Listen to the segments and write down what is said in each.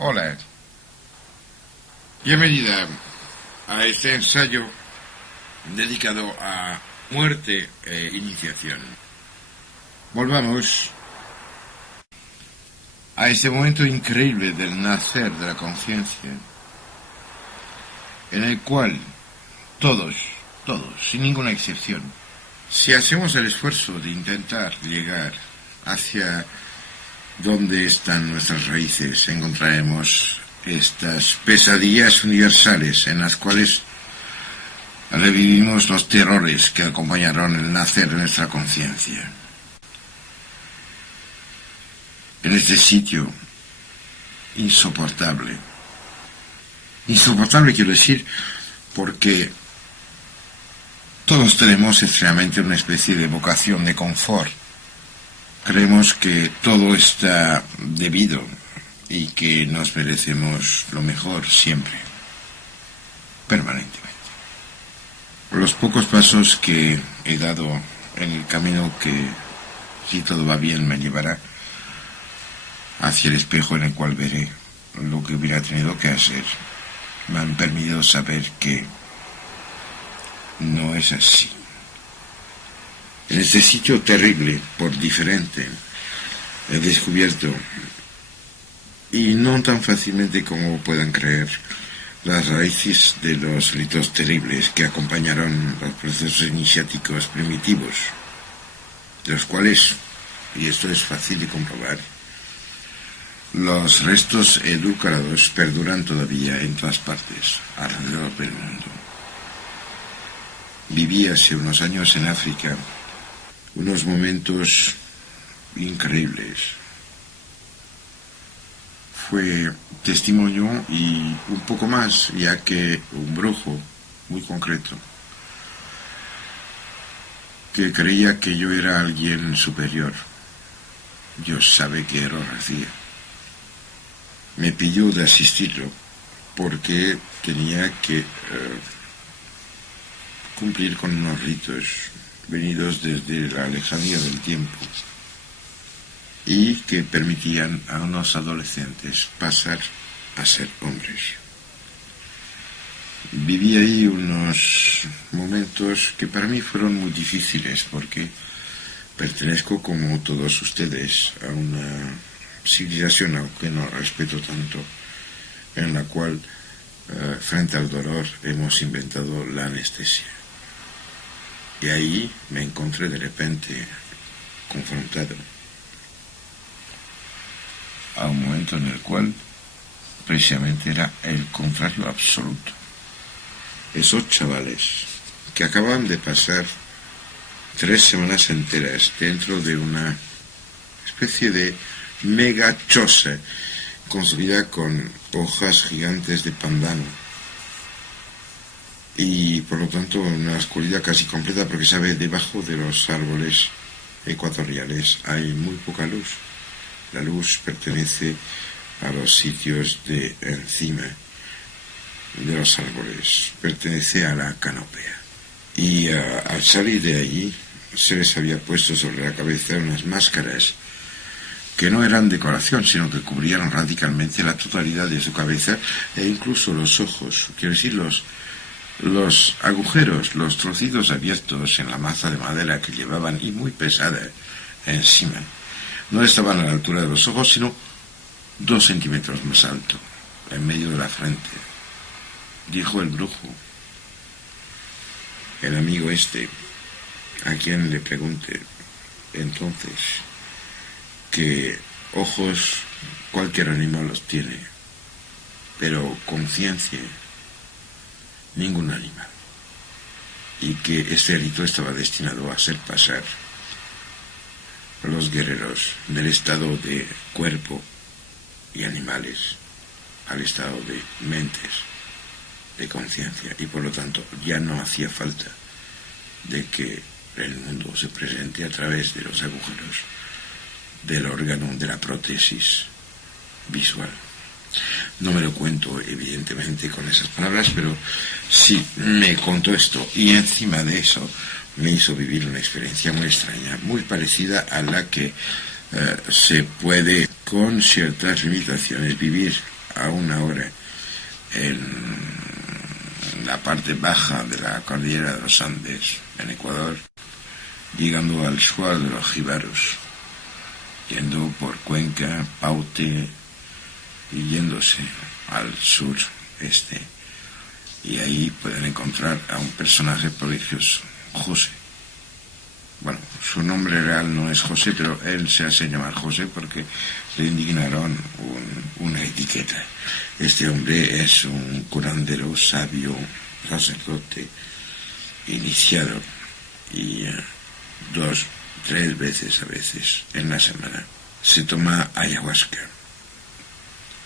Hola, bienvenida a este ensayo dedicado a muerte e iniciación. Volvamos a este momento increíble del nacer de la conciencia, en el cual todos, sin ninguna excepción, si hacemos el esfuerzo de intentar llegar hacia donde están nuestras raíces, encontraremos estas pesadillas universales en las cuales revivimos los terrores que acompañaron el nacer de nuestra conciencia. En este sitio insoportable quiero decir, porque todos tenemos extrañamente una especie de vocación de confort. Creemos que todo está debido y que nos merecemos lo mejor siempre, permanentemente. Los pocos pasos que he dado en el camino que, si todo va bien, me llevará hacia el espejo en el cual veré lo que hubiera tenido que hacer, me han permitido saber que no es así. En este sitio terrible, por diferente, he descubierto, y no tan fácilmente como puedan creer, las raíces de los ritos terribles que acompañaron los procesos iniciáticos primitivos, de los cuales, y esto es fácil de comprobar, los restos edulcorados perduran todavía en todas partes, alrededor del mundo. Viví hace unos años en África unos momentos increíbles. Fue testimonio y un poco más, ya que un brujo muy concreto, que creía que yo era alguien superior, Dios sabe qué error hacía, me pidió de asistirlo porque tenía que cumplir con unos ritos venidos desde la lejanía del tiempo y que permitían a unos adolescentes pasar a ser hombres. Viví ahí unos momentos que para mí fueron muy difíciles porque pertenezco, como todos ustedes, a una civilización, aunque no respeto tanto, en la cual frente al dolor hemos inventado la anestesia. Y ahí me encontré de repente confrontado a un momento en el cual precisamente era el contrario absoluto. Esos chavales que acaban de pasar 3 semanas enteras dentro de una especie de mega choza construida con hojas gigantes de pandano y por lo tanto una oscuridad casi completa, porque sabe, debajo de los árboles ecuatoriales hay muy poca luz. La luz pertenece a los sitios de encima de los árboles, pertenece a la canopea. Y al salir de allí se les había puesto sobre la cabeza unas máscaras que no eran decoración, sino que cubrían radicalmente la totalidad de su cabeza e incluso los ojos, quiero decir, los agujeros, los trocitos abiertos en la maza de madera que llevaban, y muy pesada encima, no estaban a la altura de los ojos, sino 2 centímetros más alto, en medio de la frente. Dijo el brujo, el amigo este, a quien le pregunte entonces, que ojos cualquier animal los tiene, pero conciencia ningún animal, y que este rito estaba destinado a hacer pasar a los guerreros del estado de cuerpo y animales al estado de mentes, de conciencia, y por lo tanto ya no hacía falta de que el mundo se presente a través de los agujeros del órgano de la prótesis visual. No me lo cuento evidentemente con esas palabras, pero sí me contó esto, y encima de eso me hizo vivir una experiencia muy extraña, muy parecida a la que se puede, con ciertas limitaciones, vivir a una hora en la parte baja de la cordillera de los Andes, en Ecuador, llegando al Shuar de los Jíbaros, yendo por Cuenca, Paute y yéndose al sureste. Y ahí pueden encontrar a un personaje prodigioso, José. Bueno, su nombre real no es José, pero él se hace llamar José porque le indignaron una etiqueta. Este hombre es un curandero, sabio, sacerdote, iniciado, y 2, 3 veces a veces en la semana se toma ayahuasca.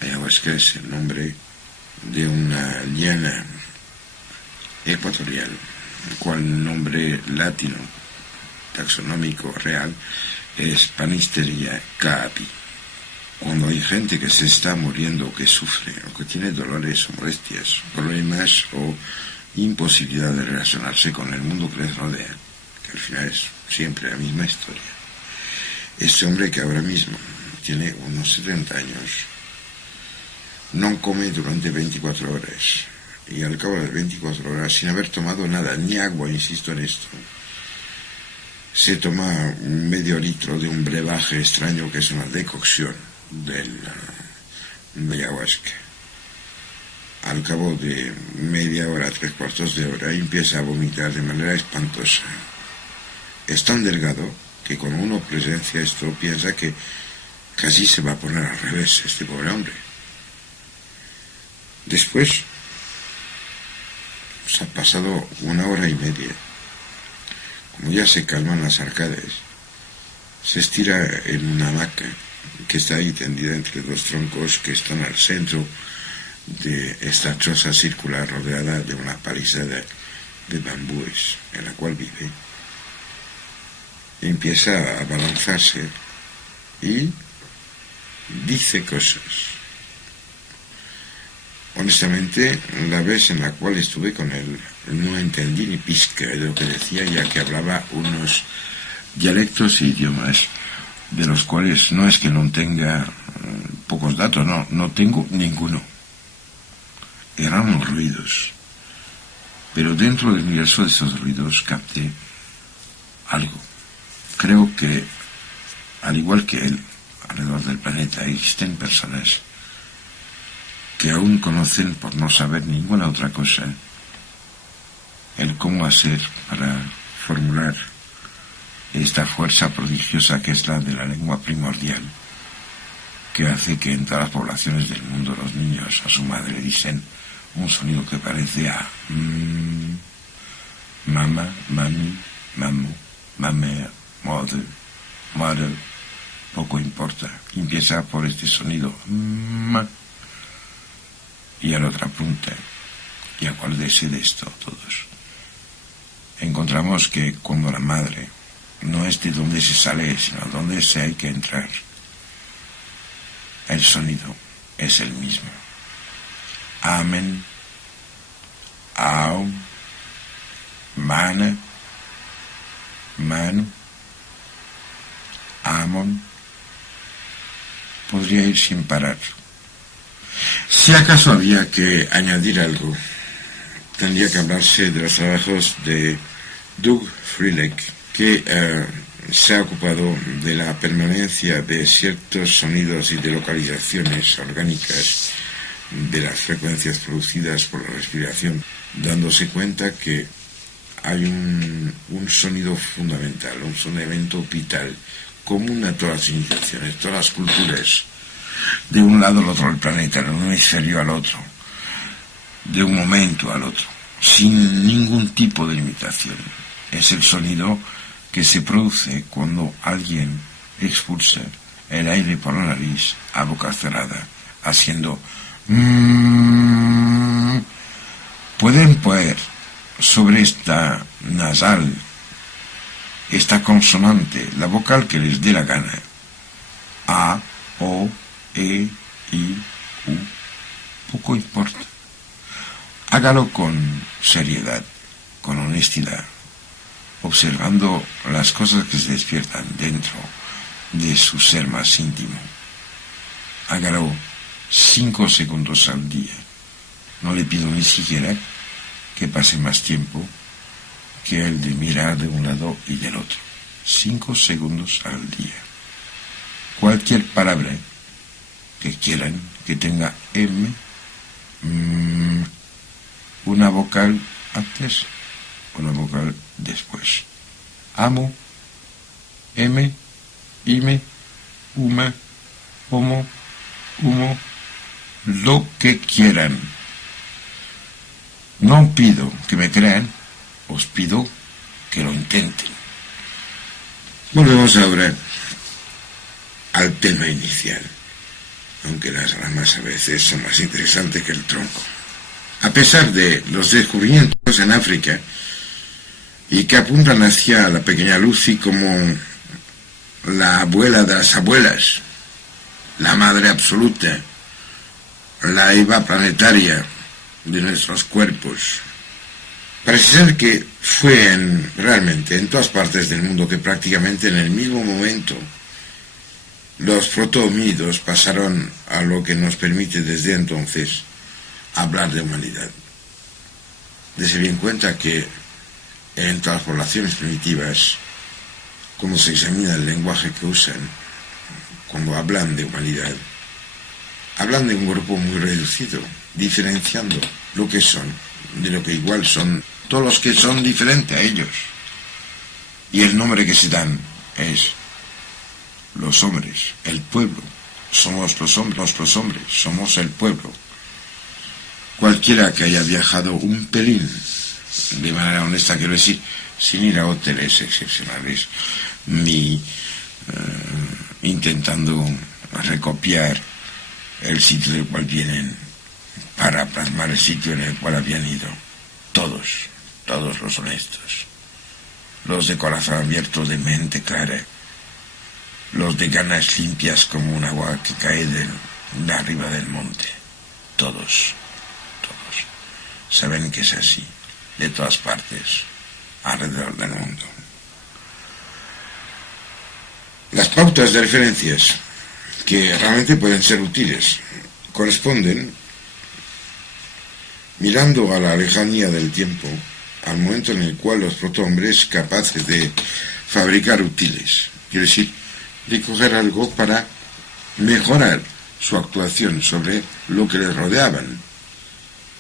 Ayahuasca es el nombre de una liana ecuatorial, el cual nombre latino taxonómico real es Panisteria caapi. Cuando hay gente que se está muriendo, o que sufre, o que tiene dolores o molestias, problemas o imposibilidad de relacionarse con el mundo que les rodea, que al final es siempre la misma historia. Este hombre, que ahora mismo tiene unos 70 años, no come durante 24 horas, y al cabo de 24 horas, sin haber tomado nada, ni agua, insisto en esto, se toma medio litro de un brebaje extraño que es una decocción de ayahuasca. Al cabo de media hora, 3/4 de hora, empieza a vomitar de manera espantosa. Es tan delgado que cuando uno presencia esto piensa que casi se va a poner al revés este pobre hombre. Después, se ha pasado 1 hora y media. Como ya se calman las arcadas, se estira en una hamaca que está ahí tendida entre 2 troncos que están al centro de esta choza circular rodeada de una palizada de bambúes en la cual vive. Empieza a balanzarse y dice cosas. Honestamente, la vez en la cual estuve con él, no entendí ni pizca de lo que decía, ya que hablaba unos dialectos e idiomas de los cuales no es que no tenga pocos datos, no tengo ninguno. Eran unos ruidos, pero dentro del universo de esos ruidos capté algo. Creo que, al igual que él, alrededor del planeta existen personas que aún conocen, por no saber ninguna otra cosa, el cómo hacer para formular esta fuerza prodigiosa que es la de la lengua primordial, que hace que en todas las poblaciones del mundo los niños a su madre dicen un sonido que parece a mama, mami, mamu, mame, mother, mother, poco importa. Empieza por este sonido y a la otra punta, y acuérdese de esto todos. Encontramos que cuando la madre no es de donde se sale, sino donde se hay que entrar, el sonido es el mismo. Amen, Aum, Mana, Manu, Amon. Podría ir sin parar. Si acaso había que añadir algo, tendría que hablarse de los trabajos de Doug Frelich, que se ha ocupado de la permanencia de ciertos sonidos y de localizaciones orgánicas de las frecuencias producidas por la respiración, dándose cuenta que hay un sonido fundamental, un sonido vital, común a todas las civilizaciones, todas las culturas, de un lado al otro del planeta, de un hemisferio al otro, de un momento al otro, sin ningún tipo de limitación. Es el sonido que se produce cuando alguien expulsa el aire por la nariz a boca cerrada, haciendo pueden poner sobre esta nasal, esta consonante, la vocal que les dé la gana. A, O, E, I, U, poco importa. Hágalo con seriedad, con honestidad, observando las cosas que se despiertan dentro de su ser más íntimo. Hágalo 5 segundos al día. No le pido ni siquiera que pase más tiempo que el de mirar de un lado y del otro. 5 segundos al día. Cualquier palabra que quieran que tenga M, una vocal antes, una vocal después. Amo, M, ime, uma, homo, humo, lo que quieran. No pido que me crean, os pido que lo intenten. Volvemos ahora al tema inicial, aunque las ramas a veces son más interesantes que el tronco. A pesar de los descubrimientos en África y que apuntan hacia la pequeña Lucy como la abuela de las abuelas, la madre absoluta, la Eva planetaria de nuestros cuerpos, parece ser que fue realmente en todas partes del mundo que prácticamente en el mismo momento los protohomínidos pasaron a lo que nos permite desde entonces hablar de humanidad. Dese bien cuenta que en todas las poblaciones primitivas, cuando se examina el lenguaje que usan, cuando hablan de humanidad, hablan de un grupo muy reducido, diferenciando lo que son de lo que igual son todos los que son diferentes a ellos. Y el nombre que se dan es los hombres, el pueblo. Somos los hombres, somos el pueblo. Cualquiera que haya viajado un pelín, de manera honesta quiero decir, sin ir a hoteles excepcionales, ni intentando recopiar el sitio del cual vienen para plasmar el sitio en el cual habían ido. Todos los honestos, los de corazón abierto, de mente clara, los de ganas limpias como un agua que cae de arriba del monte, todos saben que es así, de todas partes, alrededor del mundo. Las pautas de referencias que realmente pueden ser útiles corresponden, mirando a la lejanía del tiempo, al momento en el cual los protohombres capaces de fabricar útiles, quiero decir, de coger algo para mejorar su actuación sobre lo que les rodeaban,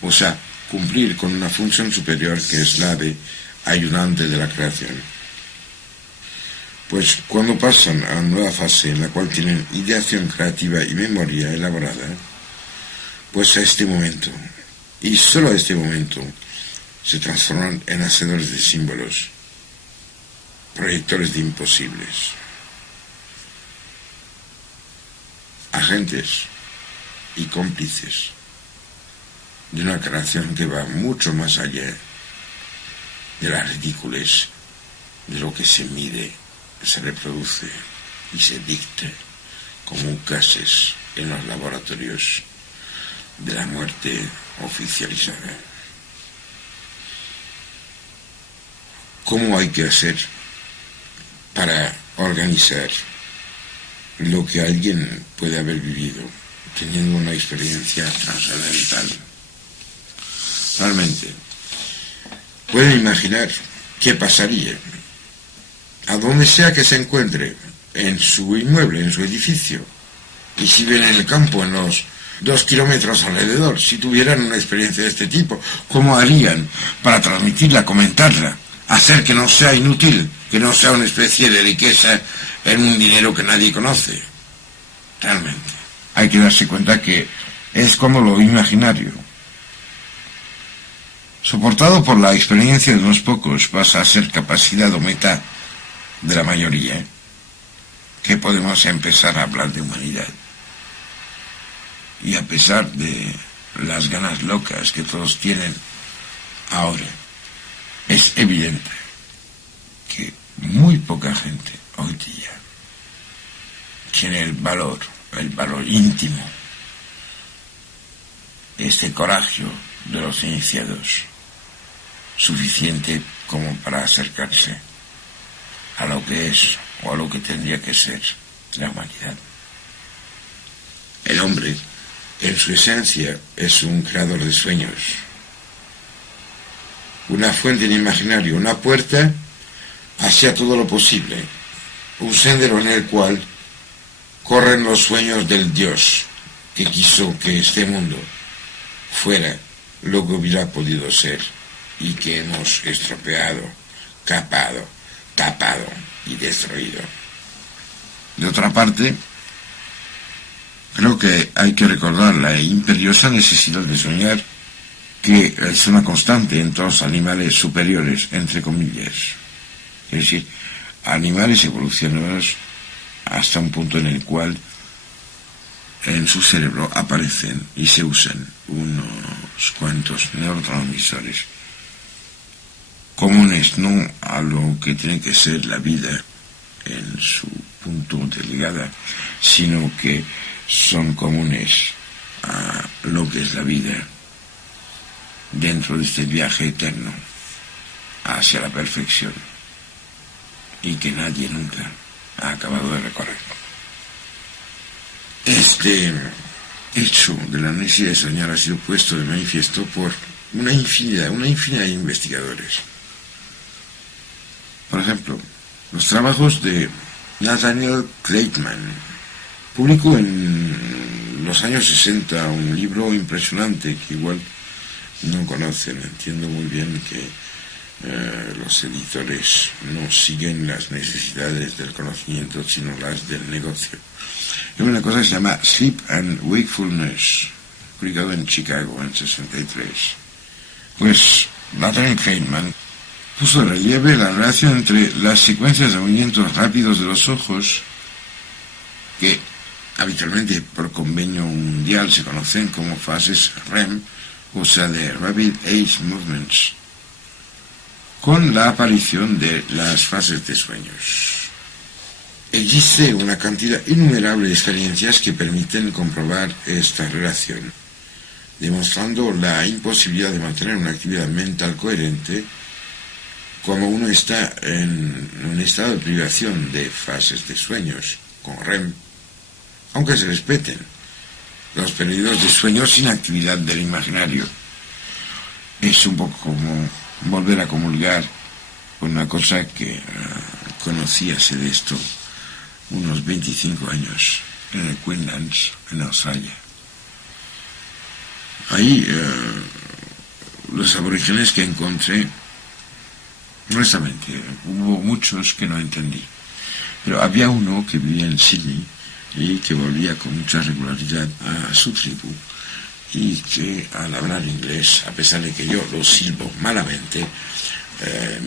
o sea, cumplir con una función superior que es la de ayudante de la creación. Pues cuando pasan a la nueva fase en la cual tienen ideación creativa y memoria elaborada, pues a este momento, y solo a este momento, se transforman en hacedores de símbolos, proyectores de imposibles, agentes y cómplices de una creación que va mucho más allá de la ridiculez de lo que se mide, se reproduce y se dicta como gases en los laboratorios de la muerte oficializada. ¿Cómo hay que hacer para organizar lo que alguien puede haber vivido teniendo una experiencia trascendental? Realmente, pueden imaginar qué pasaría a donde sea que se encuentre, en su inmueble, en su edificio, y si viene en el campo, en los 2 kilómetros alrededor, si tuvieran una experiencia de este tipo, ¿cómo harían para transmitirla, comentarla, hacer que no sea inútil, que no sea una especie de riqueza en un dinero que nadie conoce? Realmente, hay que darse cuenta que es como lo imaginario, soportado por la experiencia de unos pocos, pasa a ser capacidad o meta de la mayoría, que podemos empezar a hablar de humanidad. Y a pesar de las ganas locas que todos tienen ahora, es evidente que muy poca gente hoy día tiene el valor íntimo, este coraje de los iniciados, suficiente como para acercarse a lo que es o a lo que tendría que ser la humanidad. El hombre en su esencia, es un creador de sueños. Una fuente en imaginario, una puerta hacia todo lo posible, un sendero en el cual corren los sueños del Dios que quiso que este mundo fuera lo que hubiera podido ser y que hemos estropeado, capado, tapado y destruido. De otra parte, creo que hay que recordar la imperiosa necesidad de soñar, que es una constante en todos los animales superiores, entre comillas. Es decir, animales evolucionados hasta un punto en el cual en su cerebro aparecen y se usan unos cuantos neurotransmisores comunes no a lo que tiene que ser la vida en su punto de llegada, sino que son comunes a lo que es la vida dentro de este viaje eterno hacia la perfección y que nadie nunca ha acabado de recorrer. Este hecho de la necesidad de soñar ha sido puesto de manifiesto por una infinidad de investigadores. Por ejemplo, los trabajos de Nathaniel Kleitman publicó en los años 60 un libro impresionante que igual no conocen. Entiendo muy bien que los editores no siguen las necesidades del conocimiento, sino las del negocio. Es una cosa que se llama Sleep and Wakefulness, publicado en Chicago en 63. Pues Nathaniel Kleitman puso en relieve la relación entre las secuencias de movimientos rápidos de los ojos, que habitualmente por convenio mundial se conocen como fases REM, o sea, de Rapid Eye Movements, con la aparición de las fases de sueños. Existe una cantidad innumerable de experiencias que permiten comprobar esta relación, demostrando la imposibilidad de mantener una actividad mental coherente como uno está en un estado de privación de fases de sueños, con REM, aunque se respeten los periodos de sueño sin actividad del imaginario. Es un poco como volver a comulgar con una cosa que conocíase de esto unos 25 años en el Queensland, en Australia. Ahí los aborígenes que encontré, honestamente, hubo muchos que no entendí, pero había uno que vivía en Sydney y que volvía con mucha regularidad a su tribu y que al hablar inglés, a pesar de que yo lo silbo malamente,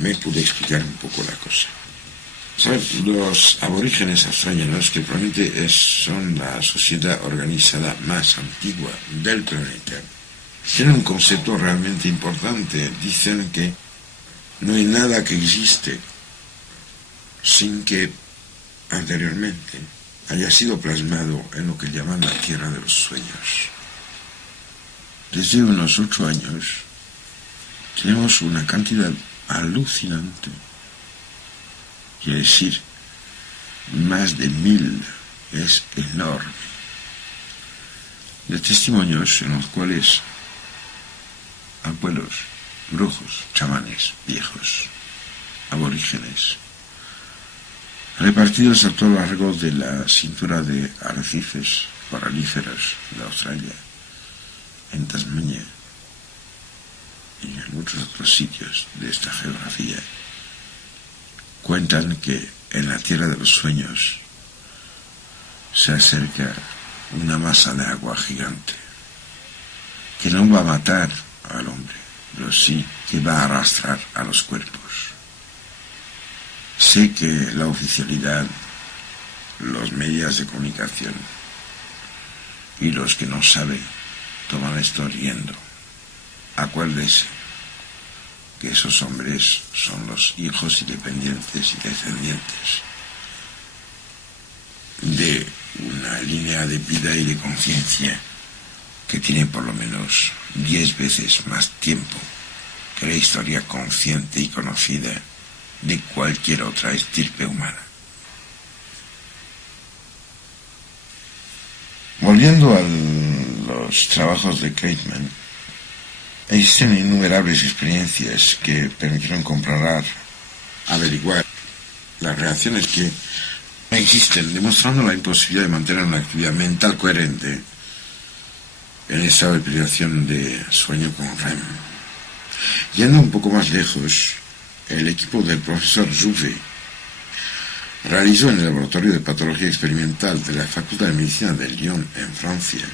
me pude explicar un poco la cosa. ¿Saben? Los aborígenes australianos, que probablemente son la sociedad organizada más antigua del planeta, tienen un concepto realmente importante. Dicen que no hay nada que existe sin que anteriormente haya sido plasmado en lo que llaman la tierra de los sueños. Desde unos 8 años tenemos una cantidad alucinante, quiere decir, más de 1000, es enorme, de testimonios en los cuales abuelos, brujos, chamanes, viejos, aborígenes, repartidos a todo lo largo de la cintura de arrecifes coralíferos de Australia, en Tasmania y en muchos otros sitios de esta geografía, cuentan que en la tierra de los sueños se acerca una masa de agua gigante que no va a matar al hombre, pero sí que va a arrastrar a los cuerpos. Sé que la oficialidad, los medios de comunicación y los que no saben toman esto riendo. Acuérdese que esos hombres son los hijos y dependientes y descendientes de una línea de vida y de conciencia que tiene por lo menos 10 veces más tiempo que la historia consciente y conocida de cualquier otra estirpe humana. Volviendo a los trabajos de Kreitmann, existen innumerables experiencias que permitieron comprobar, averiguar las reacciones que existen, demostrando la imposibilidad de mantener una actividad mental coherente en estado de privación de sueño con REM. Yendo un poco más lejos, el equipo del profesor Jouvet realizó en el Laboratorio de Patología Experimental de la Facultad de Medicina de Lyon, en Francia,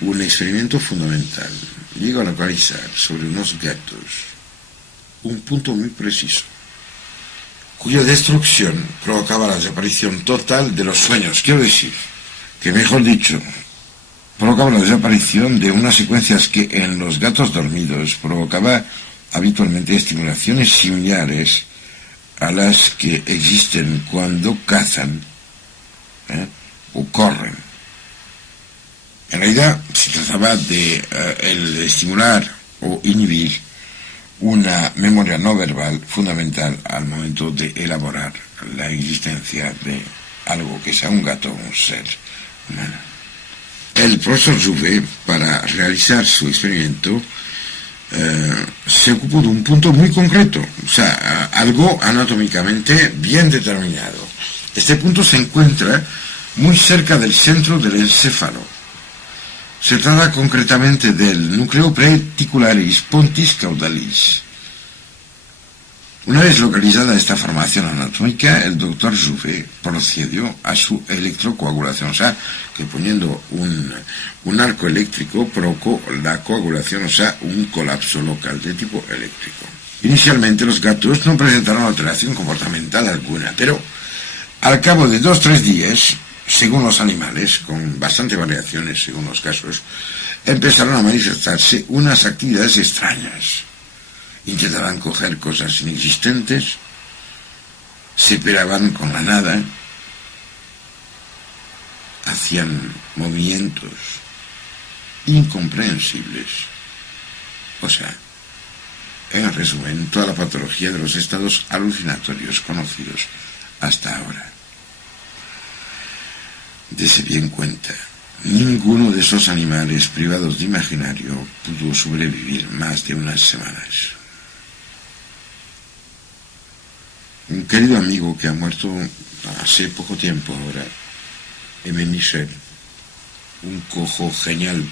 un experimento fundamental. Llegó a localizar sobre unos gatos un punto muy preciso, cuya destrucción provocaba la desaparición total de los sueños. Quiero decir, que mejor dicho, provocaba la desaparición de unas secuencias que en los gatos dormidos provocaba habitualmente estimulaciones similares a las que existen cuando cazan o corren. En realidad se trataba de el estimular o inhibir una memoria no verbal fundamental al momento de elaborar la existencia de algo que sea un gato o un ser humano. El profesor Jouvet, para realizar su experimento, se ocupó de un punto muy concreto, o sea, algo anatómicamente bien determinado. Este punto se encuentra muy cerca del centro del encéfalo. Se trata concretamente del núcleo prearticularis pontis caudalis. Una vez localizada esta formación anatómica, el doctor Jouvet procedió a su electrocoagulación, o sea, que poniendo un arco eléctrico provocó la coagulación, o sea, un colapso local de tipo eléctrico. Inicialmente los gatos no presentaron alteración comportamental alguna, pero al cabo de 2-3 días, según los animales, con bastante variaciones según los casos, empezaron a manifestarse unas actividades extrañas. Intentaban coger cosas inexistentes, se peleaban con la nada, hacían movimientos incomprensibles. O sea, en resumen, toda la patología de los estados alucinatorios conocidos hasta ahora. Dese bien cuenta, ninguno de esos animales privados de imaginario pudo sobrevivir más de unas semanas. Un querido amigo que ha muerto hace poco tiempo ahora, Aimé Michel, un cojo genial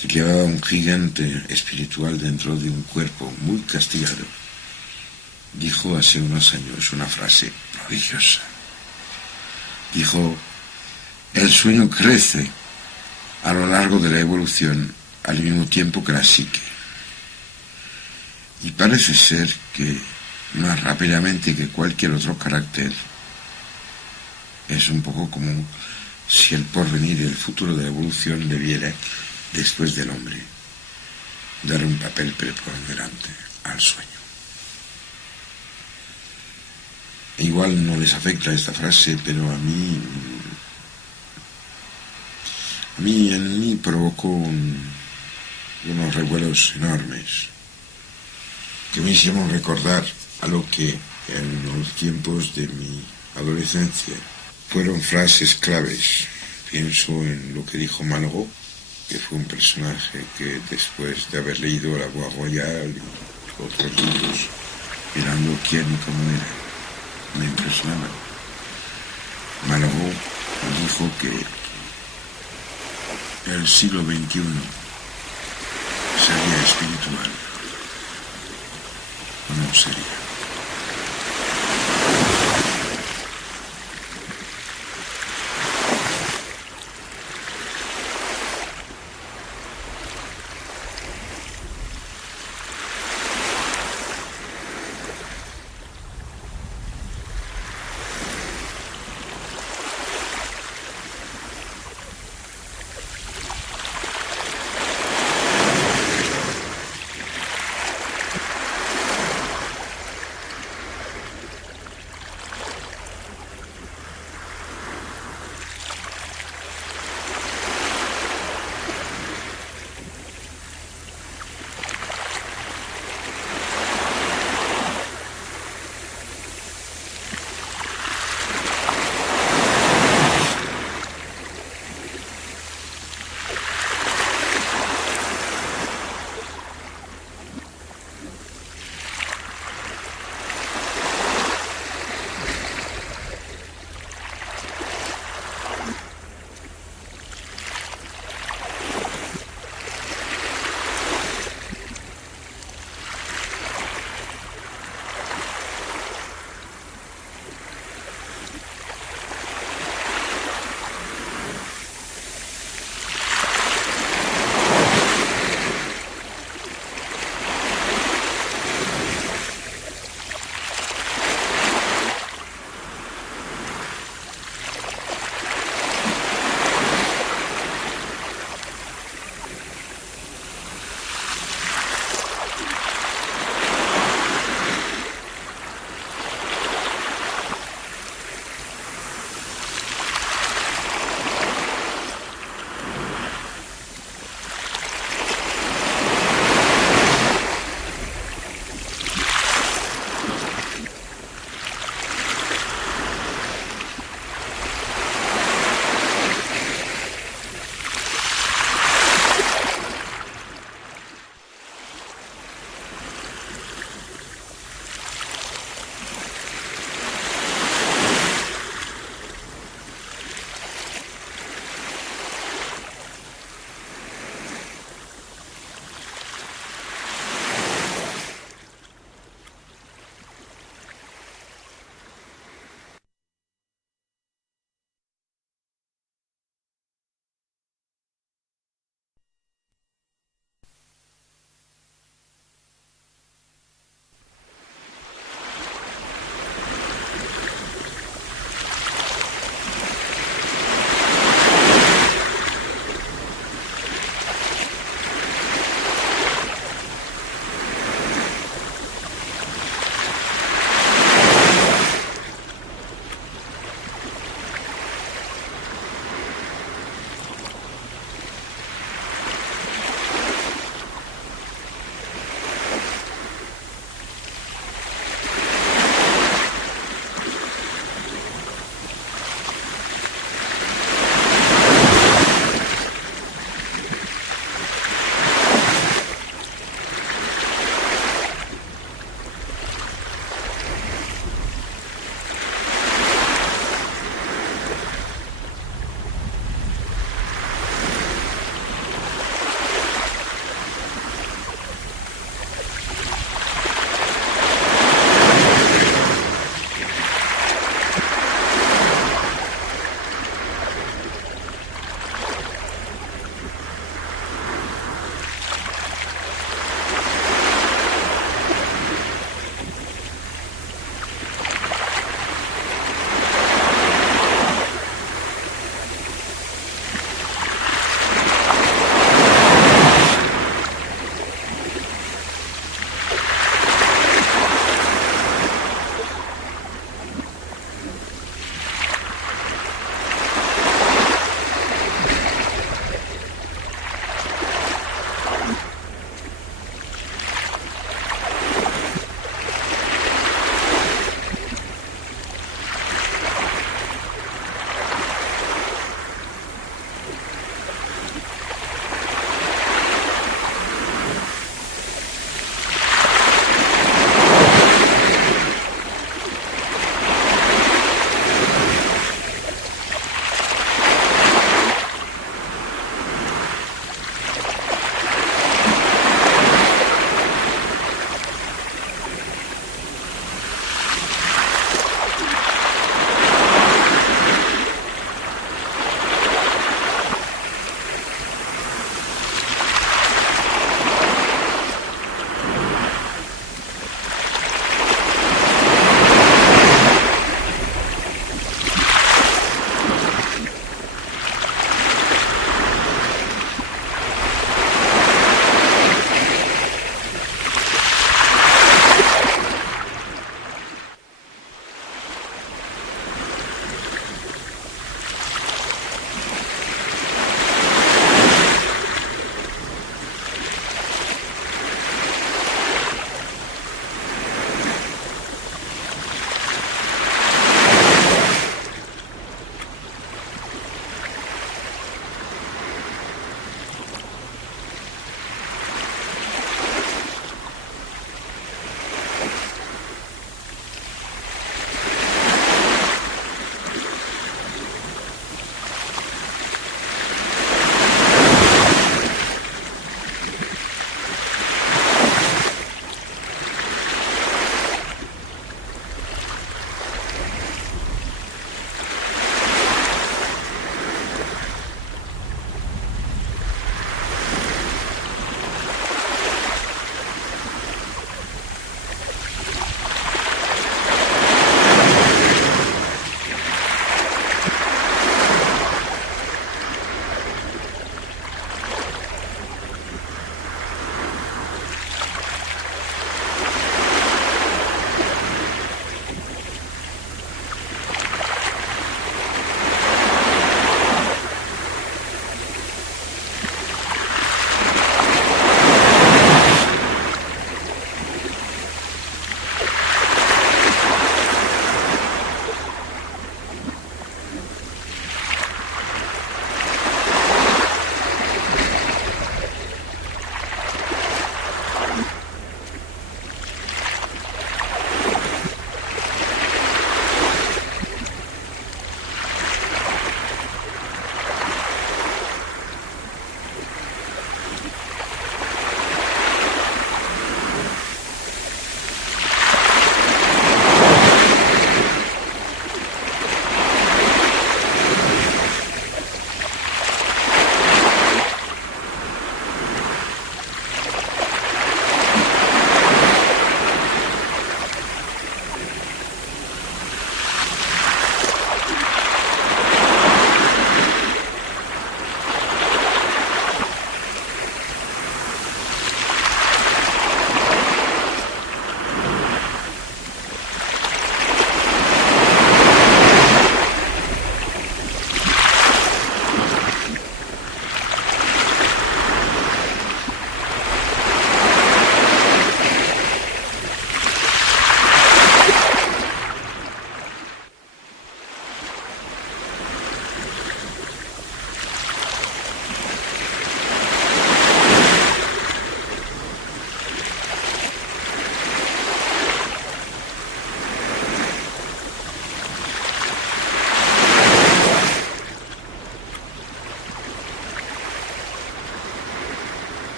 que llevaba un gigante espiritual dentro de un cuerpo muy castigado, dijo hace unos años una frase prodigiosa. Dijo: el sueño crece a lo largo de la evolución al mismo tiempo que la psique. Y parece ser que más rápidamente que cualquier otro carácter. Es un poco como si el porvenir y el futuro de la evolución debiera, después del hombre, dar un papel preponderante al sueño. Igual no les afecta esta frase, pero en mí provocó unos revuelos enormes que me hicieron recordar a lo que en los tiempos de mi adolescencia fueron frases claves. Pienso en lo que dijo Malraux, que fue un personaje que después de haber leído La Voix Royale y otros libros, mirando quién y cómo era, me impresionaba. Malraux dijo que el siglo XXI sería espiritual, o no sería.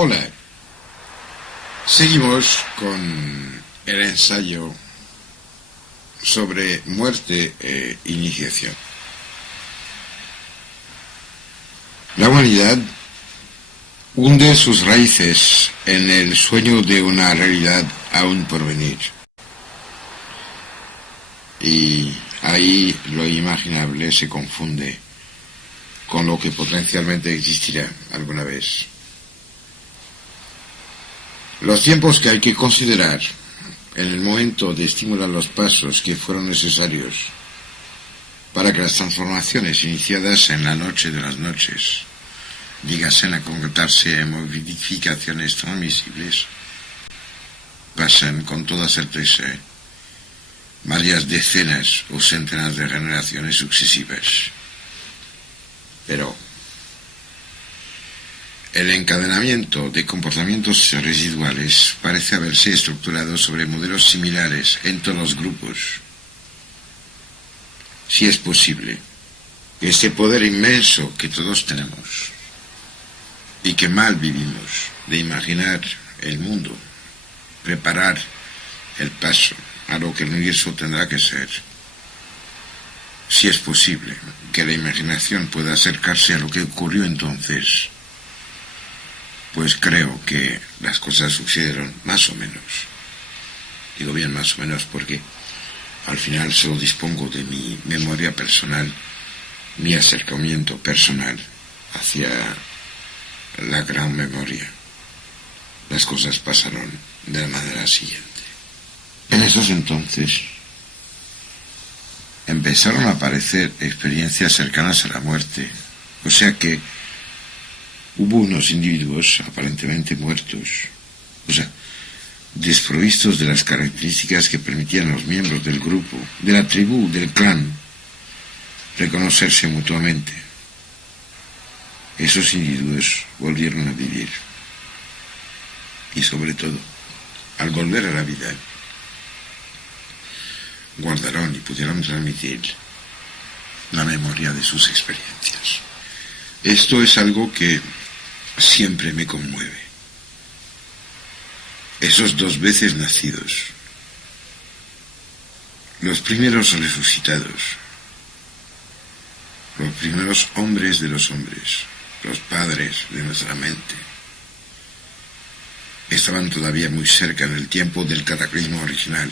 Hola, seguimos con el ensayo sobre muerte e iniciación. La humanidad hunde sus raíces en el sueño de una realidad aún por venir. Y ahí lo imaginable se confunde con lo que potencialmente existirá alguna vez. Los tiempos que hay que considerar en el momento de estimular los pasos que fueron necesarios para que las transformaciones iniciadas en la noche de las noches llegasen a concretarse en modificaciones transmisibles pasan con toda certeza varias decenas o centenas de generaciones sucesivas. Pero el encadenamiento de comportamientos residuales parece haberse estructurado sobre modelos similares en todos los grupos. Si es posible, este poder inmenso que todos tenemos y que mal vivimos de imaginar el mundo, preparar el paso a lo que el universo tendrá que ser, si es posible que la imaginación pueda acercarse a lo que ocurrió entonces, pues creo que las cosas sucedieron más o menos. Digo bien más o menos porque al final solo dispongo de mi memoria personal, mi acercamiento personal hacia la gran memoria. Las cosas pasaron de la manera siguiente. En esos entonces empezaron a aparecer experiencias cercanas a la muerte, o sea que hubo unos individuos aparentemente muertos, o sea, desprovistos de las características que permitían a los miembros del grupo, de la tribu, del clan, reconocerse mutuamente. Esos individuos volvieron a vivir. Y sobre todo, al volver a la vida, guardaron y pudieron transmitir la memoria de sus experiencias. Esto es algo que siempre me conmueve. Esos dos veces nacidos, los primeros resucitados, los primeros hombres de los hombres, los padres de nuestra mente, estaban todavía muy cerca en el tiempo del cataclismo original.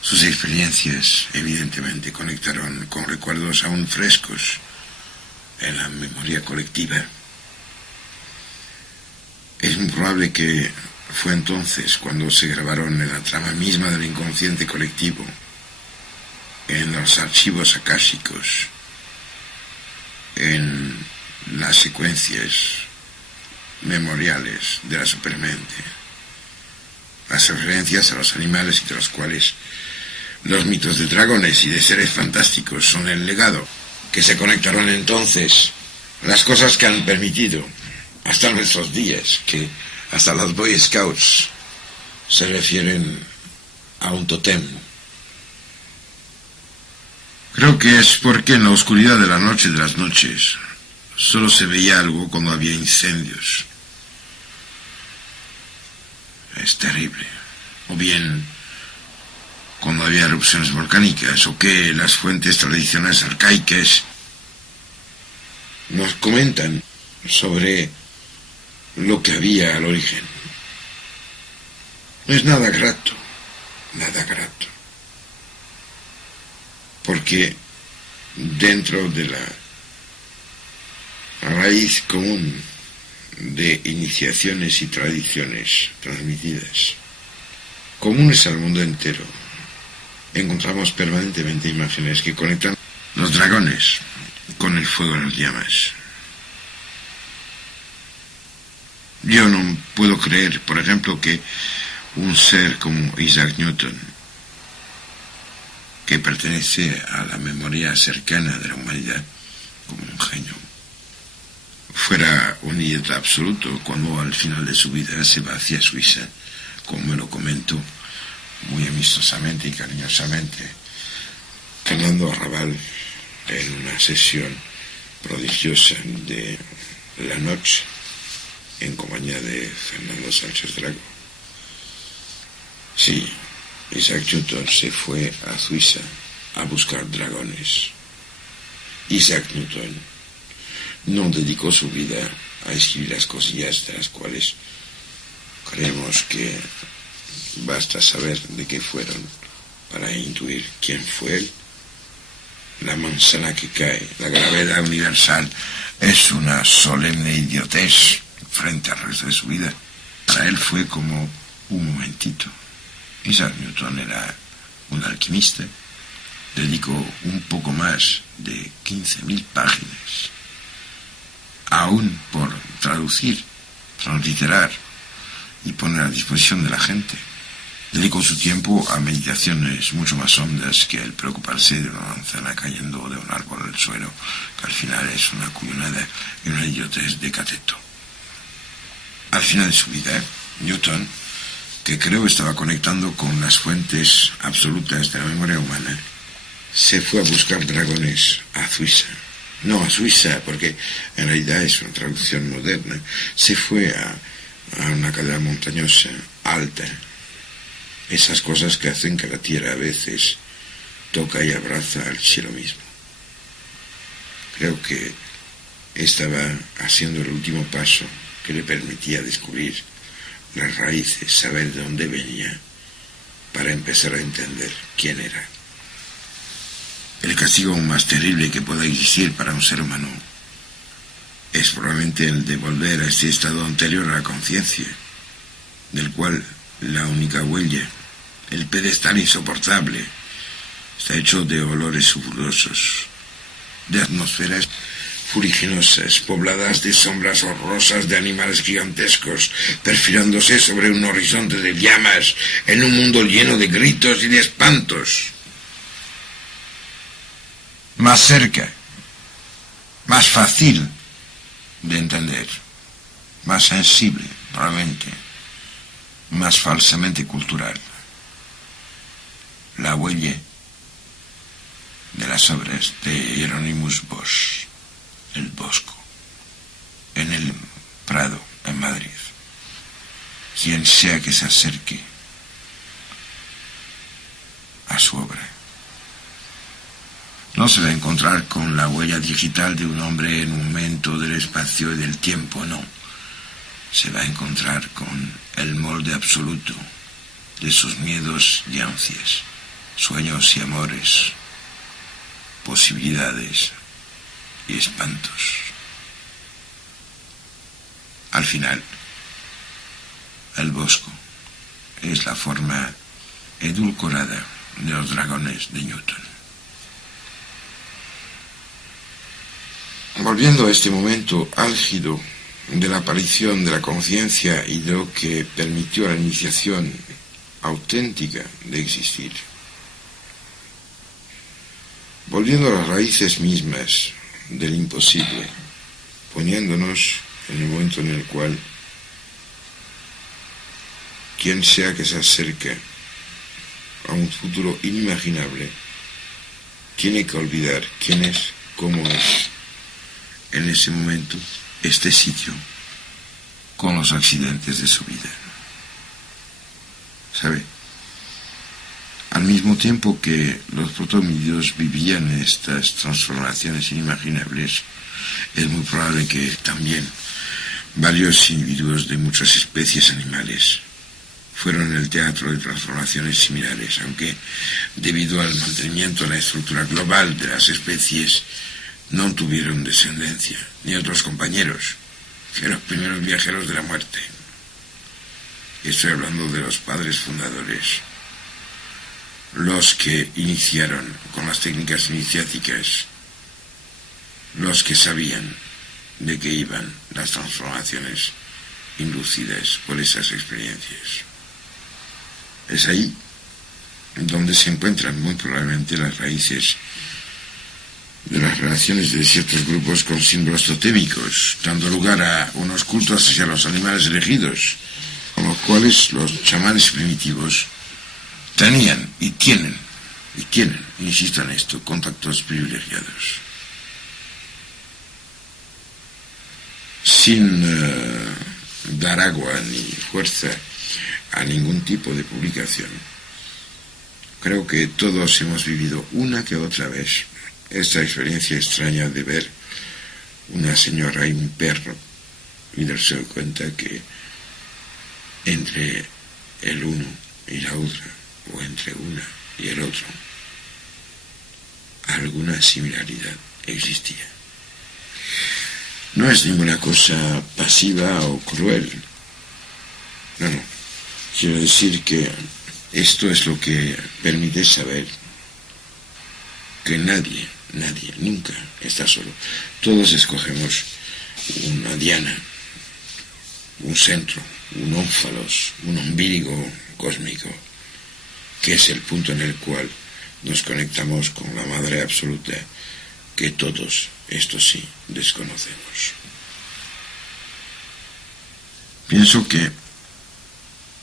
Sus experiencias, evidentemente, conectaron con recuerdos aún frescos en la memoria colectiva. Es muy probable que fue entonces cuando se grabaron en la trama misma del inconsciente colectivo, en los archivos akáshicos, en las secuencias memoriales de la supermente, las referencias a los animales y de los cuales los mitos de dragones y de seres fantásticos son el legado, que se conectaron entonces, las cosas que han permitido hasta nuestros días, que hasta los Boy Scouts se refieren a un tótem. Creo que es porque en la oscuridad de la noche de las noches solo se veía algo cuando había incendios. Es terrible. O bien cuando había erupciones volcánicas, o que las fuentes tradicionales arcaicas nos comentan sobre lo que había al origen. No es nada grato, porque dentro de la raíz común de iniciaciones y tradiciones transmitidas, comunes al mundo entero, encontramos permanentemente imágenes que conectan los dragones con el fuego en las llamas. Yo no puedo creer, por ejemplo, que un ser como Isaac Newton, que pertenece a la memoria cercana de la humanidad como un genio, fuera un idiota absoluto cuando al final de su vida se va hacia Suiza, como me lo comentó muy amistosamente y cariñosamente Fernando Arrabal en una sesión prodigiosa de la noche en compañía de Fernando Sánchez Dragó. Sí, Isaac Newton se fue a Suiza a buscar dragones. Isaac Newton no dedicó su vida a escribir las cosillas de las cuales creemos que basta saber de qué fueron para intuir quién fue él. La manzana que cae, la gravedad universal, es una solemne idiotez frente al resto de su vida. Para él fue como un momentito. Isaac Newton era un alquimista. Dedicó un poco más de 15.000 páginas, aún por traducir, transliterar y poner a disposición de la gente. Dedicó su tiempo a meditaciones mucho más hondas que el preocuparse de una manzana cayendo de un árbol al suelo, que al final es una cuyonada y una idiotez de cateto. Al final de su vida, Newton, que creo estaba conectando con las fuentes absolutas de la memoria humana, se fue a buscar dragones a Suiza. No a Suiza, porque en realidad es una traducción moderna. Se fue a una cadena montañosa, alta. Esas cosas que hacen que la tierra a veces toca y abraza al cielo mismo. Creo que estaba haciendo el último paso que le permitía descubrir las raíces, saber de dónde venía, para empezar a entender quién era. El castigo más terrible que pueda existir para un ser humano es probablemente el de volver a ese estado anterior a la conciencia, del cual la única huella, el pedestal insoportable, está hecho de olores sulfurosos, de atmósferas fuliginosas, pobladas de sombras horrorosas de animales gigantescos, perfilándose sobre un horizonte de llamas, en un mundo lleno de gritos y de espantos. Más cerca, más fácil de entender, más sensible, probablemente, más falsamente cultural. La huella de las obras de Hieronymus Bosch, El Bosco, en el Prado, en Madrid. Quien sea que se acerque a su obra no se va a encontrar con la huella digital de un hombre en un momento del espacio y del tiempo, no. Se va a encontrar con el molde absoluto de sus miedos y ansias, sueños y amores, posibilidades y espantos. Al final, el Bosco es la forma edulcorada de los dragones de Newton. Volviendo a este momento álgido de la aparición de la conciencia y de lo que permitió la iniciación auténtica de existir. Volviendo a las raíces mismas del imposible, poniéndonos en el momento en el cual quien sea que se acerque a un futuro inimaginable tiene que olvidar quién es, cómo es, en ese momento, este sitio, con los accidentes de su vida. ¿Sabe? Al mismo tiempo que los protomídeos vivían estas transformaciones inimaginables, es muy probable que también varios individuos de muchas especies animales fueron el teatro de transformaciones similares, aunque debido al mantenimiento de la estructura global de las especies, no tuvieron descendencia, ni otros compañeros, que los primeros viajeros de la muerte. Estoy hablando de los padres fundadores, los que iniciaron con las técnicas iniciáticas, los que sabían de qué iban las transformaciones inducidas por esas experiencias. Es ahí donde se encuentran muy probablemente las raíces de las relaciones de ciertos grupos con símbolos totémicos, dando lugar a unos cultos hacia los animales elegidos, con los cuales los chamanes primitivos tenían y tienen, insisto en esto, contactos privilegiados. Sin dar agua ni fuerza a ningún tipo de publicación. Creo que todos hemos vivido una que otra vez esta experiencia extraña de ver una señora y un perro y darse cuenta que entre el uno y la otra, o entre una y el otro, alguna similaridad existía. No es ninguna cosa pasiva o cruel. No. Quiero decir que esto es lo que permite saber que nadie, nunca está solo. Todos escogemos una diana, un centro, un ónfalos, un ombligo cósmico, que es el punto en el cual nos conectamos con la Madre Absoluta, que todos, esto sí, desconocemos. Pienso que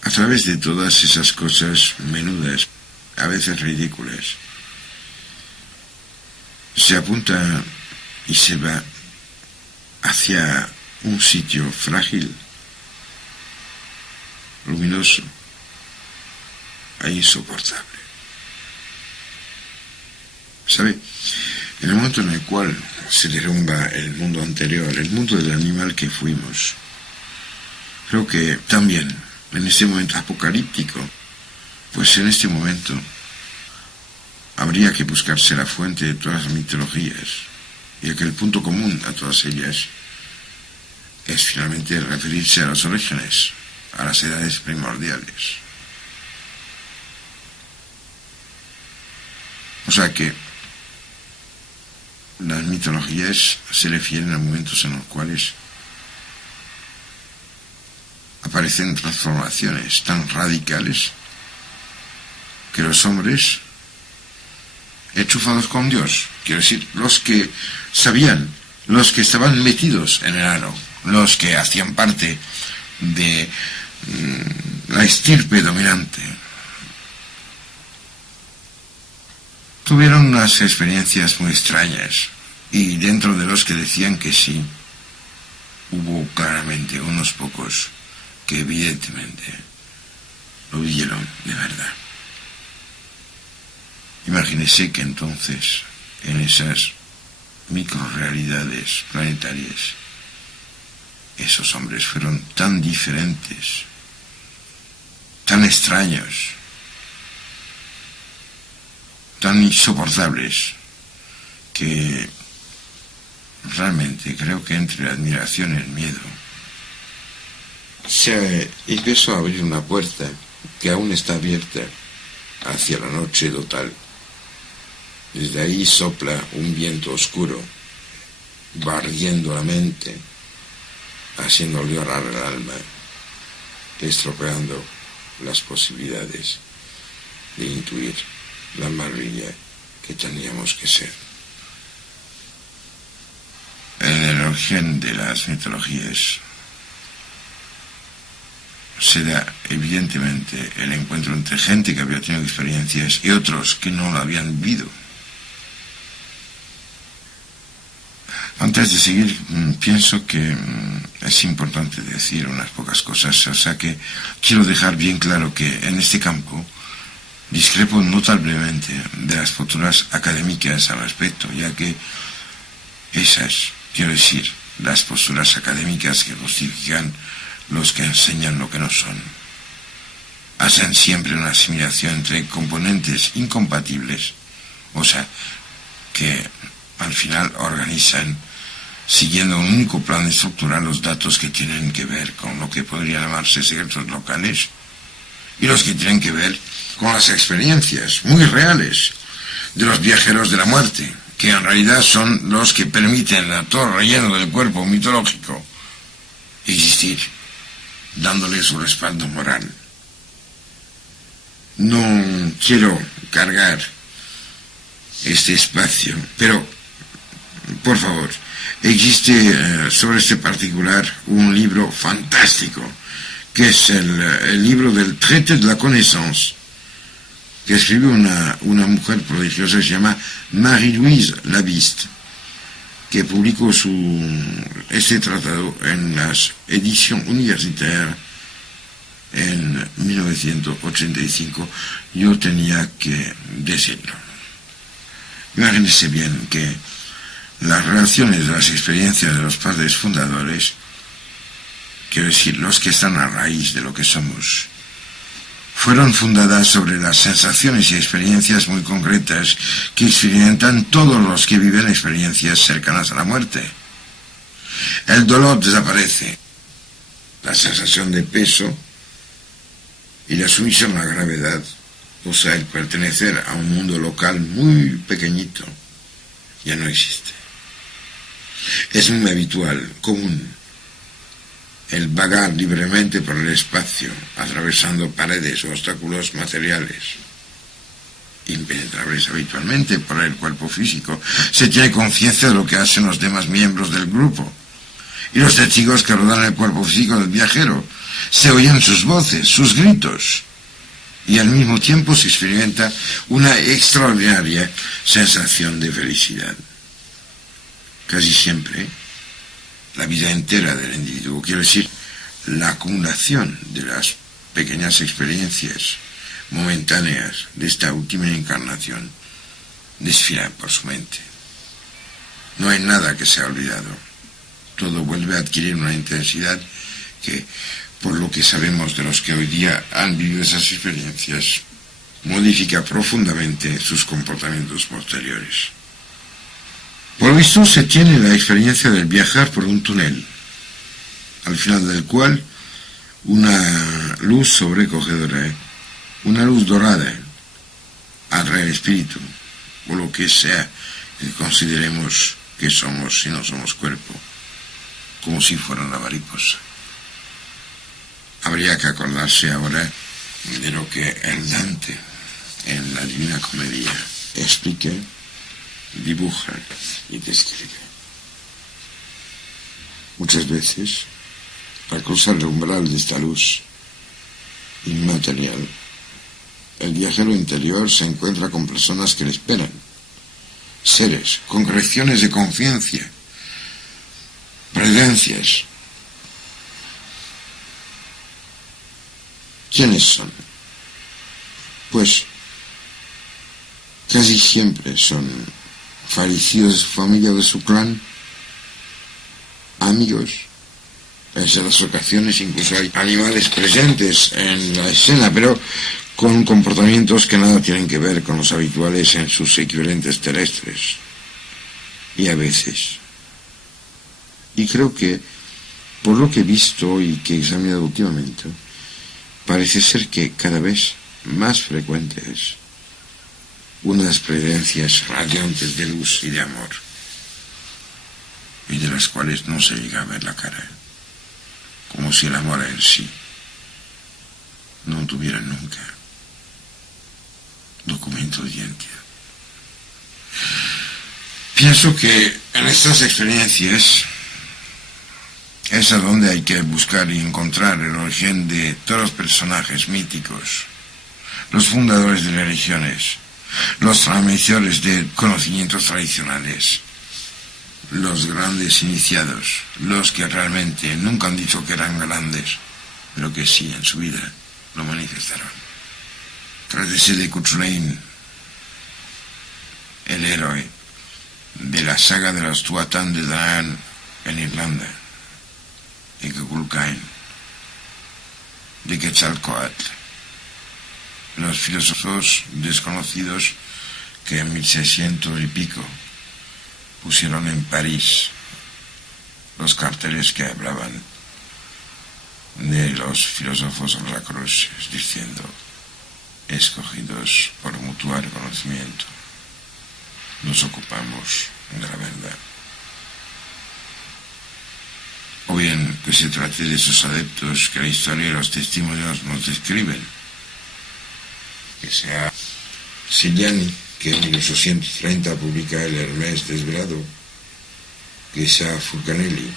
a través de todas esas cosas menudas, a veces ridículas, se apunta y se va hacia un sitio frágil, luminoso e insoportable. ¿Sabe? En el momento en el cual se derrumba el mundo anterior, el mundo del animal que fuimos, creo que también en este momento apocalíptico, pues en este momento habría que buscarse la fuente de todas las mitologías, y que el punto común a todas ellas es finalmente referirse a los orígenes, a las edades primordiales. O sea que las mitologías se refieren a momentos en los cuales aparecen transformaciones tan radicales que los hombres enchufados con Dios, quiero decir, los que sabían, los que estaban metidos en el aro, los que hacían parte de la estirpe dominante, tuvieron unas experiencias muy extrañas, y dentro de los que decían que sí, hubo claramente unos pocos que evidentemente lo vieron de verdad. Imagínese que entonces, en esas microrealidades planetarias, esos hombres fueron tan diferentes, tan extraños, tan insoportables, que realmente creo que entre la admiración y el miedo se empezó a abrir una puerta que aún está abierta hacia la noche total. Desde ahí sopla un viento oscuro, barriendo la mente, haciendo llorar el alma, estropeando las posibilidades de intuir la maravilla que teníamos que ser. En el origen de las mitologías se da evidentemente el encuentro entre gente que había tenido experiencias y otros que no lo habían vivido. Antes de seguir, pienso que es importante decir unas pocas cosas, o sea que quiero dejar bien claro que en este campo discrepo notablemente de las posturas académicas al respecto, ya que esas, quiero decir, las posturas académicas que justifican los que enseñan lo que no son, hacen siempre una asimilación entre componentes incompatibles, o sea, que al final organizan, siguiendo un único plan estructural, los datos que tienen que ver con lo que podría llamarse secretos locales y los que tienen que ver con las experiencias muy reales de los viajeros de la muerte, que en realidad son los que permiten a todo relleno del cuerpo mitológico existir, dándole su respaldo moral. No quiero cargar este espacio, pero, por favor, existe sobre este particular un libro fantástico, que es el libro del Traité de la Connaissance, que escribe una mujer prodigiosa que se llama Marie-Louise Labiste. que publicó este tratado en la edición universitaria en 1985, yo tenía que decirlo. Imagínense bien que las relaciones de las experiencias de los padres fundadores, quiero decir, los que están a raíz de lo que somos, fueron fundadas sobre las sensaciones y experiencias muy concretas que experimentan todos los que viven experiencias cercanas a la muerte. El dolor desaparece, la sensación de peso y la sumisión a la gravedad, o sea, el pertenecer a un mundo local muy pequeñito, ya no existe. Es muy habitual, común, el vagar libremente por el espacio, atravesando paredes o obstáculos materiales, impenetrables habitualmente por el cuerpo físico. Se tiene conciencia de lo que hacen los demás miembros del grupo y los testigos que rodean el cuerpo físico del viajero. Se oyen sus voces, sus gritos, y al mismo tiempo se experimenta una extraordinaria sensación de felicidad. Casi siempre, la vida entera del individuo, quiero decir, la acumulación de las pequeñas experiencias momentáneas de esta última encarnación, desfila por su mente. No hay nada que sea olvidado. Todo vuelve a adquirir una intensidad que, por lo que sabemos de los que hoy día han vivido esas experiencias, modifica profundamente sus comportamientos posteriores. Por lo visto se tiene la experiencia del viajar por un túnel, al final del cual una luz sobrecogedora, una luz dorada, atrae el espíritu, o lo que sea que consideremos que somos si no somos cuerpo, como si fuera una mariposa. Habría que acordarse ahora de lo que el Dante en la Divina Comedia explica, dibuja y describe. Muchas veces, al cruzar el umbral de esta luz inmaterial, el viajero interior se encuentra con personas que le esperan, seres con correcciones de conciencia, presencias. ¿Quiénes son? Pues casi siempre son fallecidos de su familia o de su clan, amigos. En las ocasiones incluso hay animales presentes en la escena, pero con comportamientos que nada tienen que ver con los habituales en sus equivalentes terrestres. Y a veces, y creo que por lo que he visto y que he examinado últimamente, parece ser que cada vez más frecuentes unas presencias radiantes de luz y de amor, y de las cuales no se llega a ver la cara, como si el amor en sí no tuviera nunca documento de identidad. Pienso que en estas experiencias es a donde hay que buscar y encontrar el origen de todos los personajes míticos, los fundadores de religiones, los transmisores de conocimientos tradicionales, los grandes iniciados, los que realmente nunca han dicho que eran grandes, pero que sí en su vida lo manifestaron. Trátese de Cuchulainn, el héroe de la saga de los Tuathan de Danann en Irlanda, de Kukulcain, de Quetzalcóatl, los filósofos desconocidos que en 1600 y pico pusieron en París los carteles que hablaban de los filósofos rosacruces, diciendo: escogidos por mutual conocimiento, nos ocupamos de la verdad. O bien que se trate de esos adeptos que la historia y los testimonios nos describen, que sea Sillani, que en 1830 publica el Hermés desvelado, que sea Fulcanelli,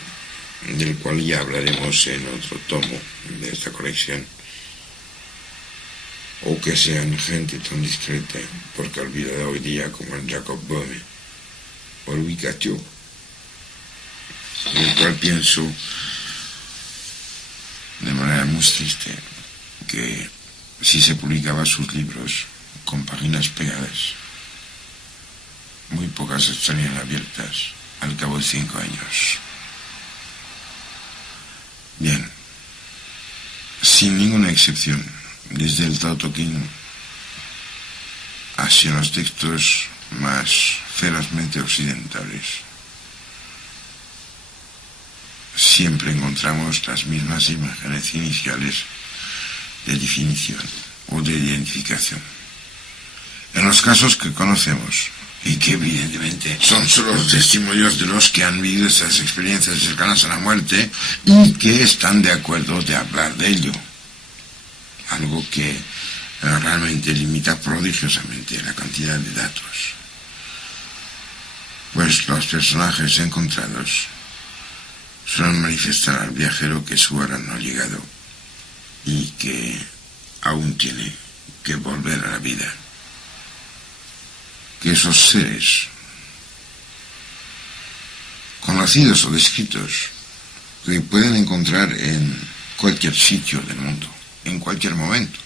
del cual ya hablaremos en otro tomo de esta colección, o que sean gente tan discreta, porque olvidada hoy día, como el Jacob Böhme o Louis Catio, en el cual pienso de manera muy triste que si se publicaba sus libros con páginas pegadas, muy pocas estarían abiertas al cabo de 5 años. Bien, sin ninguna excepción, desde el Tao Te Ching hacia los textos más ferozmente occidentales, siempre encontramos las mismas imágenes iniciales de definición o de identificación. En los casos que conocemos, y que evidentemente son solo los testimonios de los que han vivido esas experiencias cercanas a la muerte y que están de acuerdo de hablar de ello, algo que realmente limita prodigiosamente la cantidad de datos. Pues los personajes encontrados suelen manifestar al viajero que su hora no ha llegado y que aún tiene que volver a la vida. Que esos seres conocidos o descritos que pueden encontrar en cualquier sitio del mundo, en cualquier momento,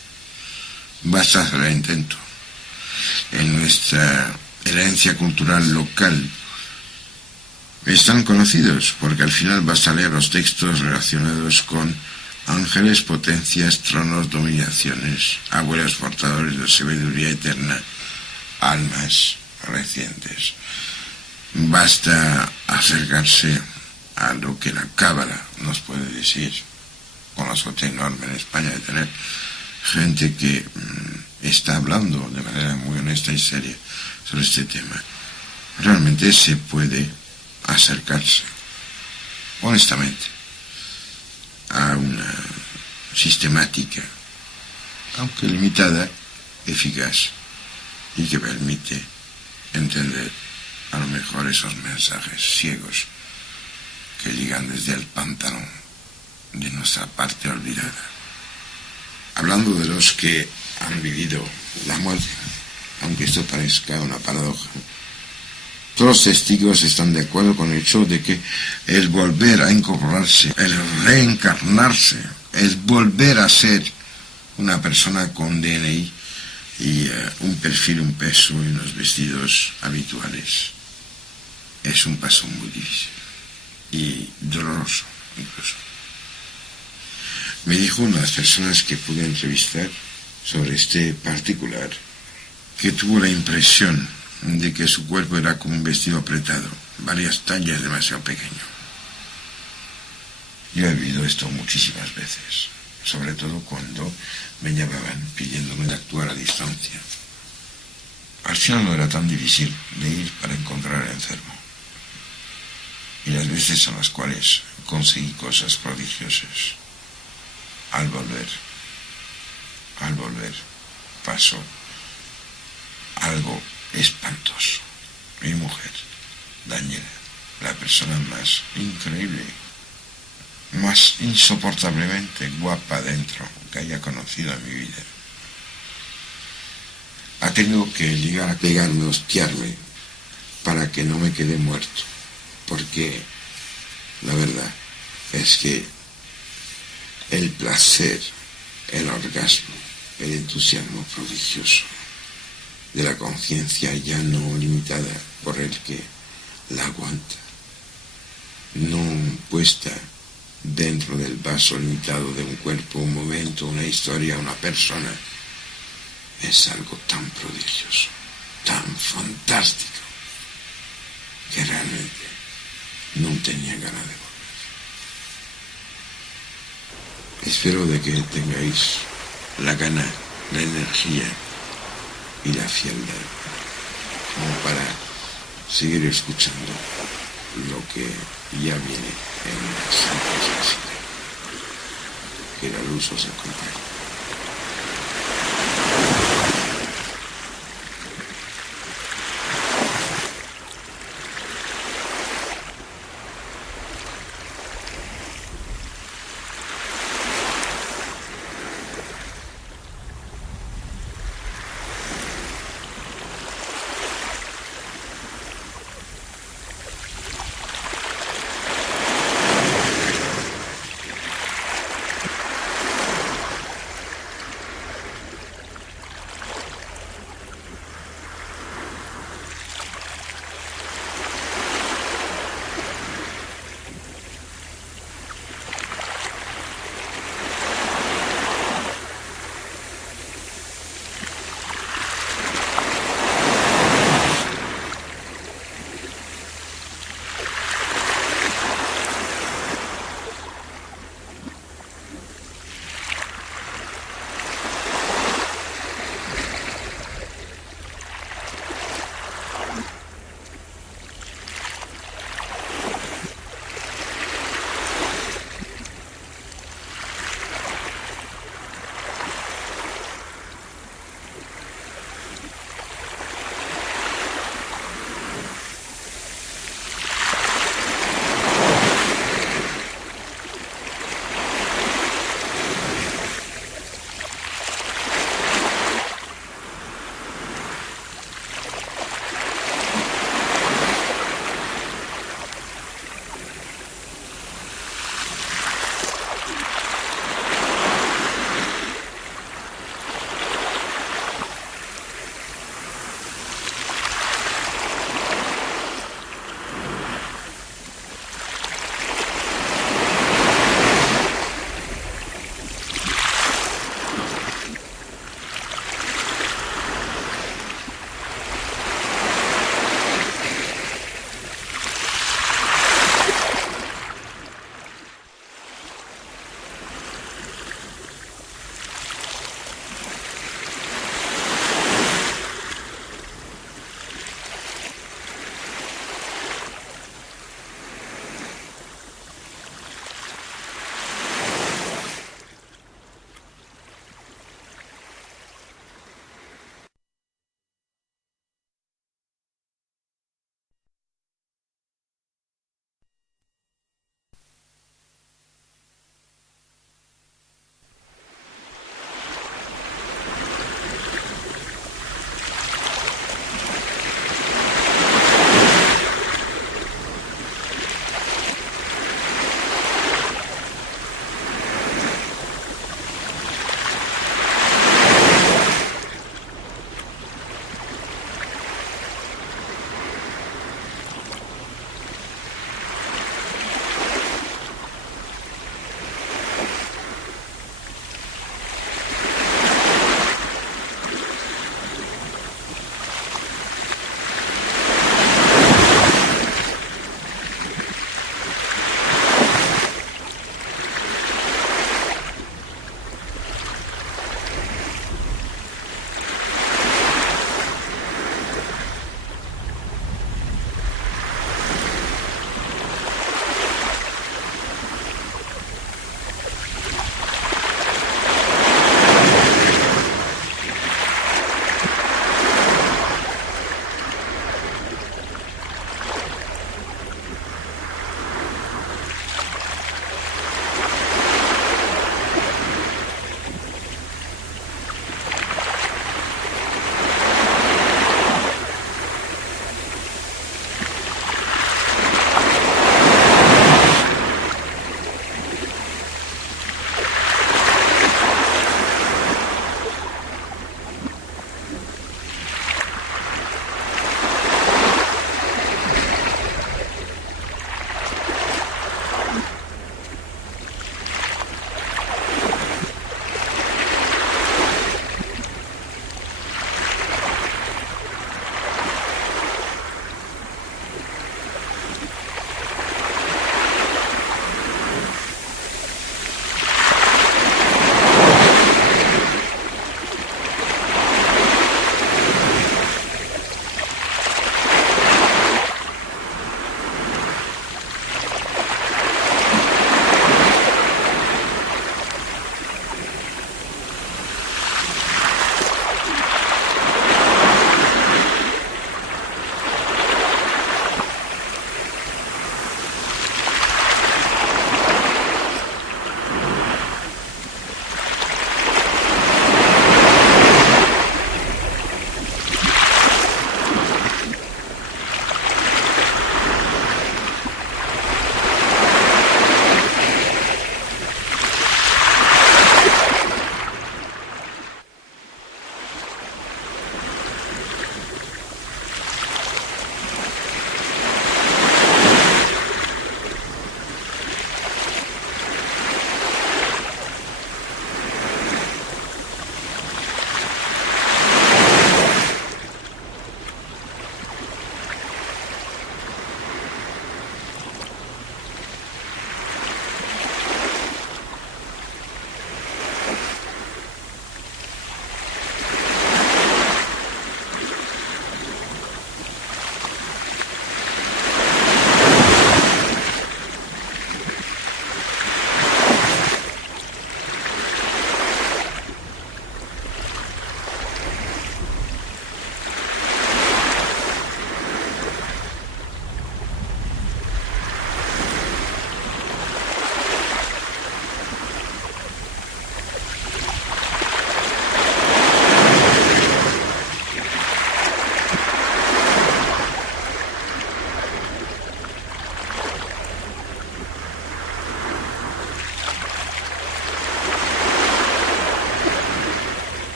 basta hacer el intento. En nuestra herencia cultural local están conocidos porque al final basta leer los textos relacionados con ángeles, potencias, tronos, dominaciones, abuelos portadores de sabiduría eterna, almas recientes. Basta acercarse a lo que la Cábala nos puede decir, con la suerte enorme en España de tener gente que está hablando de manera muy honesta y seria sobre este tema. Realmente se puede acercarse honestamente a una sistemática, aunque limitada, eficaz, y que permite entender a lo mejor esos mensajes ciegos que llegan desde el pantano de nuestra parte olvidada. Hablando de los que han vivido la muerte, aunque esto parezca una paradoja, todos los testigos están de acuerdo con el hecho de que el volver a incorporarse, el reencarnarse, el volver a ser una persona con DNI y un perfil, un peso y unos vestidos habituales, es un paso muy difícil y doloroso incluso. Me dijo una de las personas que pude entrevistar sobre este particular que tuvo la impresión de que su cuerpo era como un vestido apretado, varias tallas demasiado pequeño. Yo he vivido esto muchísimas veces, sobre todo cuando me llamaban pidiéndome de actuar a distancia. Al final no era tan difícil de ir para encontrar al enfermo. Y las veces en las cuales conseguí cosas prodigiosas, al volver, pasó algo espantoso. Mi mujer, Daniela, la persona más increíble, más insoportablemente guapa dentro que haya conocido en mi vida, ha tenido que llegar a pegarme, hostiarme, para que no me quede muerto, porque la verdad es que el placer, el orgasmo, el entusiasmo prodigioso de la conciencia ya no limitada por el que la aguanta, no puesta dentro del vaso limitado de un cuerpo, un momento, una historia, una persona, es algo tan prodigioso, tan fantástico, que realmente no tenía ganas de volver. Espero de que tengáis la gana, la energía y la frialdad como para seguir escuchando lo que ya viene en la Santa Iglesia. Que la luz os acompañe.